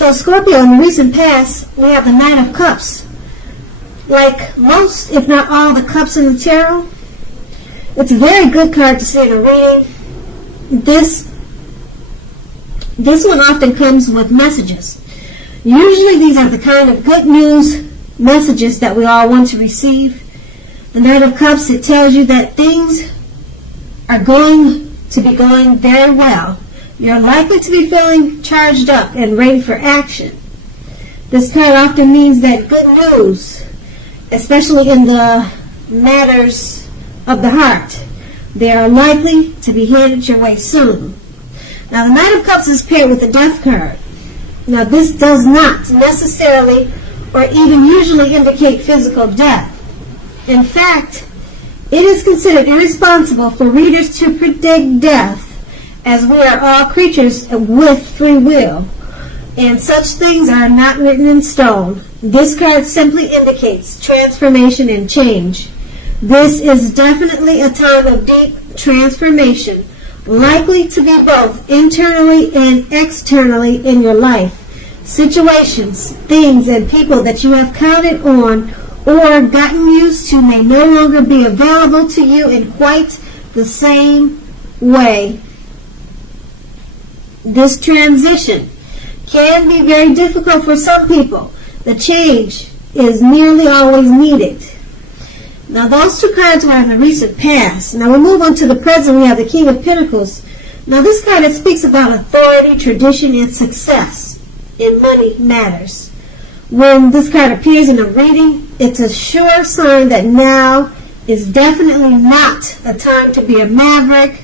So Scorpio, in the recent past, we have the Knight of Cups. Like most, if not all, the cups in the tarot, it's a very good card to see in a reading. This one often comes with messages. Usually these are the kind of good news messages that we all want to receive. The Knight of Cups, it tells you that things are going to be going very well. You're likely to be feeling charged up and ready for action. This card often means that good news, especially in the matters of the heart, they are likely to be handed your way soon. Now, the Knight of Cups is paired with the Death card. Now, this does not necessarily or even usually indicate physical death. In fact, it is considered irresponsible for readers to predict death, as we are all creatures with free will, and such things are not written in stone. This card simply indicates transformation and change. This is definitely a time of deep transformation, likely to be both internally and externally in your life. Situations, things, and people that you have counted on or gotten used to may no longer be available to you in quite the same way. This transition can be very difficult for some people. The change is nearly always needed. Now, those two cards are in the recent past. Now, we move on to the present. We have the King of Pentacles. Now, this card, it speaks about authority, tradition, and success in money matters. When this card appears in a reading, it's a sure sign that now is definitely not a time to be a maverick.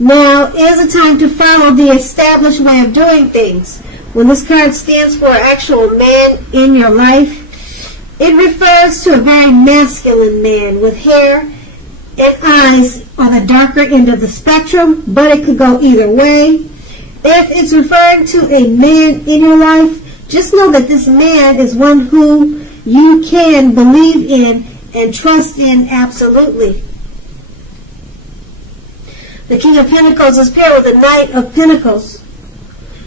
Now is a time to follow the established way of doing things. When this card stands for an actual man in your life, it refers to a very masculine man with hair and eyes on the darker end of the spectrum, but it could go either way. If it's referring to a man in your life, just know that this man is one who you can believe in and trust in absolutely. The King of Pentacles is paired with the Knight of Pentacles.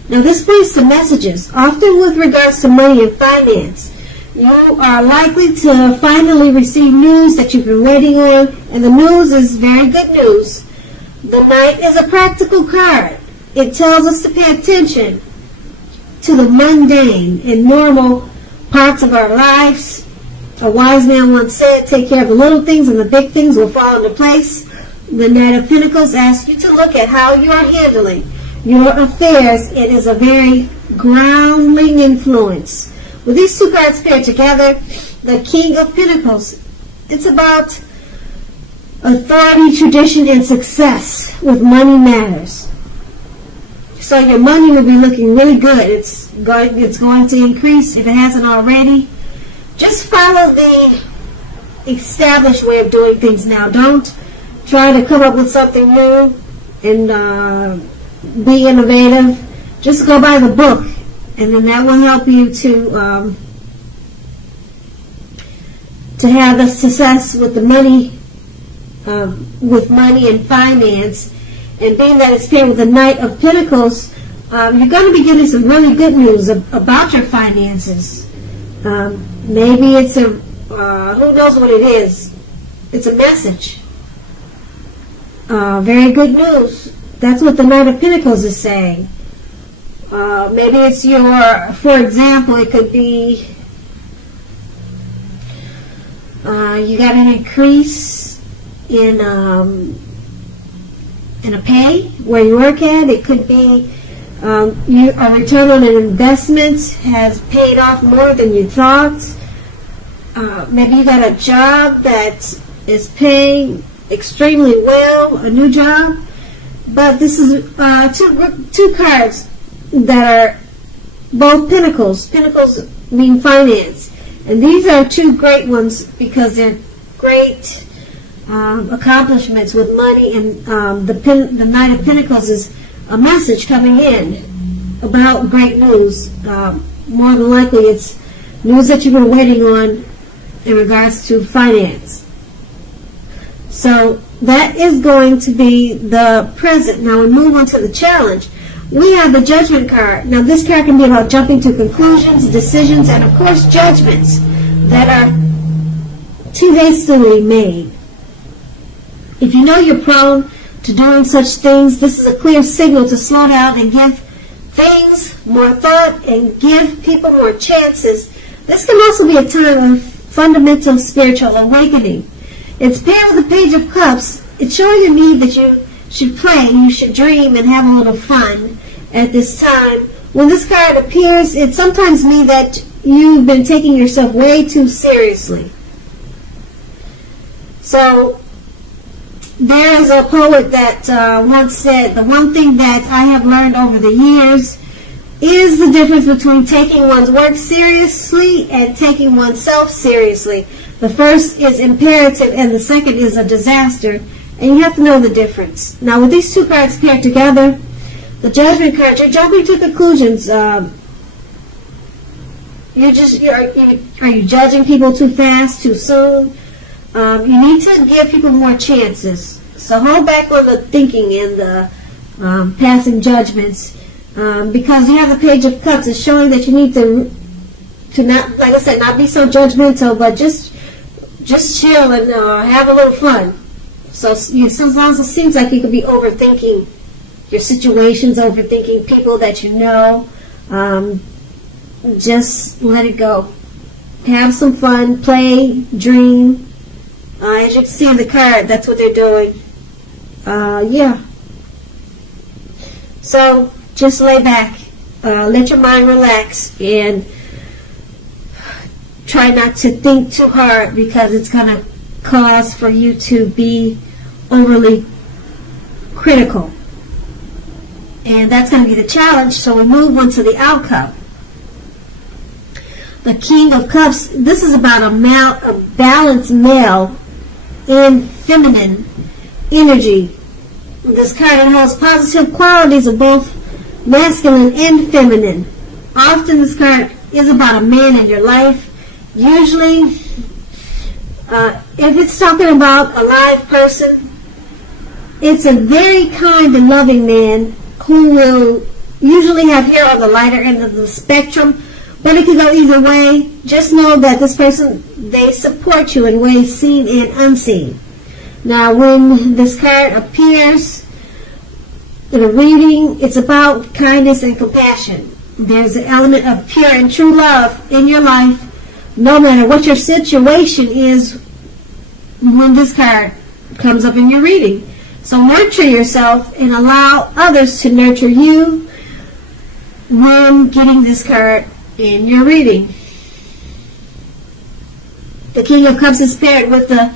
Now, this brings some messages, often with regards to money and finance. You are likely to finally receive news that you've been waiting on, and the news is very good news. The Knight is a practical card. It tells us to pay attention to the mundane and normal parts of our lives. A wise man once said, take care of the little things and the big things will fall into place. The Knight of Pentacles asks you to look at how you are handling your affairs. It is a very grounding influence. With these two cards paired together, the King of Pentacles, it's about authority, tradition, and success with money matters. So your money will be looking really good. It's going to increase if it hasn't already. Just follow the established way of doing things now. Don't try to come up with something new and be innovative. Just go by the book, and then that will help you to have the success with the money, with money and finance. And being that it's paired with the Knight of Pentacles, you're going to be getting some really good news about your finances. Maybe it's a who knows what it is. It's a message. Very good news. That's what the Knight of Pentacles is saying. Maybe it's for example, it could be you got an increase in a pay where you work at. It could be a return on an investment has paid off more than you thought. Maybe you got a job that is paying extremely well, a new job. But this is two cards that are both pentacles. Pentacles mean finance. And these are two great ones because they're great accomplishments with money. And the Knight of Pentacles is a message coming in about great news. More than likely it's news that you've been waiting on in regards to finance. So that is going to be the present. Now we move on to the challenge. we have the Judgment card. Now, this card can be about jumping to conclusions, decisions, and, of course, judgments that are too hastily made. If you know you're prone to doing such things, this is a clear signal to slow down and give things more thought and give people more chances. This can also be a time of fundamental spiritual awakening. It's paired with the Page of Cups. It's showing a need that you should play, you should dream and have a little fun at this time. When this card appears, it sometimes means that you've been taking yourself way too seriously. So, there is a poet that once said, the one thing that I have learned over the years is the difference between taking one's work seriously and taking oneself seriously. The first is imperative and the second is a disaster, and you have to know the difference. Now, with these two cards paired together, the Judgment card, you're jumping to conclusions. Are you judging people too fast, too soon? You need to give people more chances. So hold back on the thinking and the passing judgments, because you have the Page of Cups. It's showing that you need to not, like I said, not be so judgmental, but just chill and have a little fun. So sometimes it seems like you could be overthinking your situations, overthinking people that you know. Just let it go. Have some fun, play, dream. As you can see in the card, that's what they're doing. Yeah. So, just lay back. Let your mind relax. And try not to think too hard, because it's going to cause for you to be overly critical. And that's going to be the challenge. So, we move on to the outcome. The King of Cups, this is about a balanced male and feminine energy. This card holds positive qualities of both masculine and feminine. Often this card is about a man in your life. Usually, if it's talking about a live person, it's a very kind and loving man who will usually have hair on the lighter end of the spectrum. But it can go either way. Just know that this person, they support you in ways seen and unseen. Now, when this card appears in a reading, it's about kindness and compassion. There's an element of pure and true love in your life, no matter what your situation is when this card comes up in your reading. So nurture yourself and allow others to nurture you when getting this card in your reading. The King of Cups is paired with the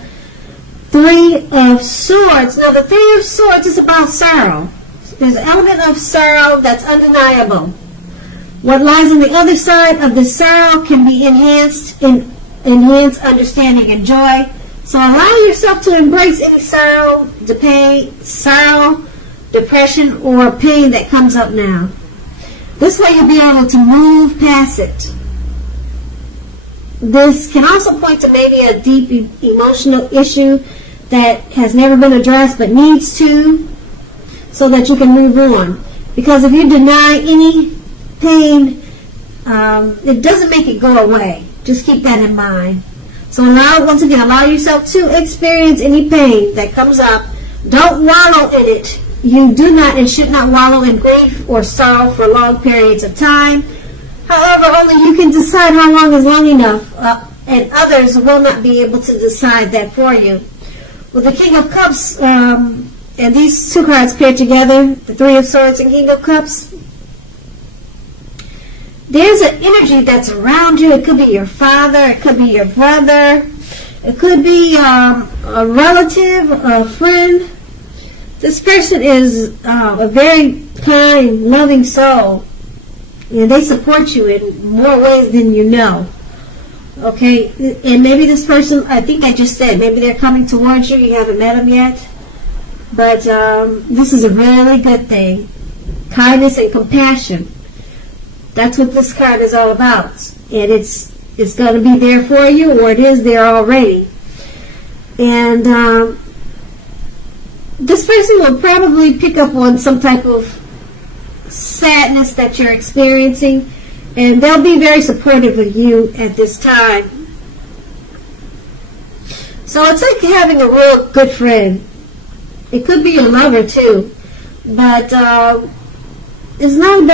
Three of Swords. Now, the Three of Swords is about sorrow. There's an element of sorrow that's undeniable. What lies on the other side of the sorrow can be enhanced understanding and joy. So allow yourself to embrace any sorrow, depression, or pain that comes up now. This way you'll be able to move past it. This can also point to maybe a deep emotional issue that has never been addressed but needs to, so that you can move on. Because if you deny any pain, it doesn't make it go away. Just keep that in mind. So once again, allow yourself to experience any pain that comes up. Don't wallow in it. You do not and should not wallow in grief or sorrow for long periods of time. However, only you can decide how long is long enough, and others will not be able to decide that for you. With the King of Cups, and these two cards paired together, the Three of Swords and King of Cups, there's an energy that's around you. It could be your father, it could be your brother, it could be a relative, a friend. This person is a very kind, loving soul. And they support you in more ways than you know. Okay? And maybe this person, I think I just said, maybe they're coming towards you. You haven't met them yet. But this is a really good thing. Kindness and compassion. That's what this card is all about. And it's going to be there for you, or it is there already. And this person will probably pick up on some type of sadness that you're experiencing, and they'll be very supportive of you at this time. So it's like having a real good friend. It could be your lover too, but it's not a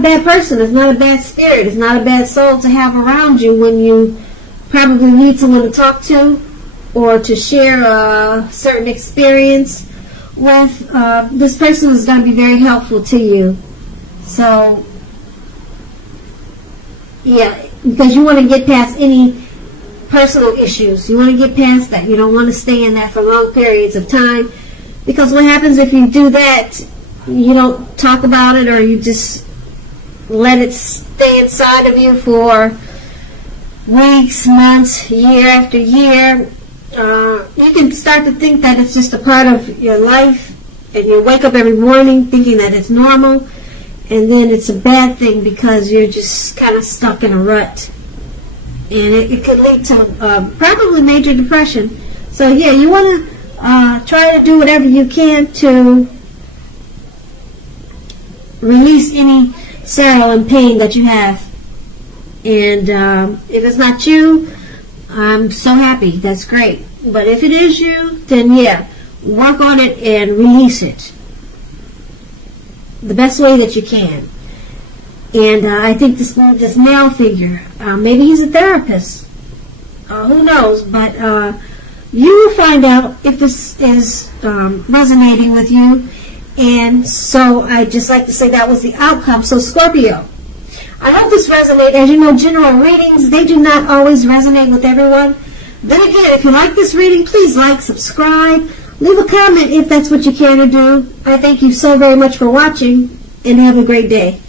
bad person. It's not a bad spirit. It's not a bad soul to have around you when you probably need someone to talk to or to share a certain experience with. This person is going to be very helpful to you. So, yeah, because you want to get past any personal issues. You want to get past that. You don't want to stay in that for long periods of time, because what happens if you do that, you don't talk about it, or you just let it stay inside of you for weeks, months, year after year. You can start to think that it's just a part of your life, and you wake up every morning thinking that it's normal, and then it's a bad thing because you're just kind of stuck in a rut. And it could lead to probably major depression. So yeah, you want to try to do whatever you can to release any sorrow and pain that you have. And if it's not you, I'm so happy. That's great. But if it is you, then yeah, work on it and release it the best way that you can. And I think this male figure, maybe he's a therapist. Who knows? But you will find out if this is resonating with you. And so I'd just like to say that was the outcome. So Scorpio, I hope this resonates. As you know, general readings, they do not always resonate with everyone. Then again, if you like this reading, please like, subscribe, leave a comment if that's what you care to do. I thank you so very much for watching, and have a great day.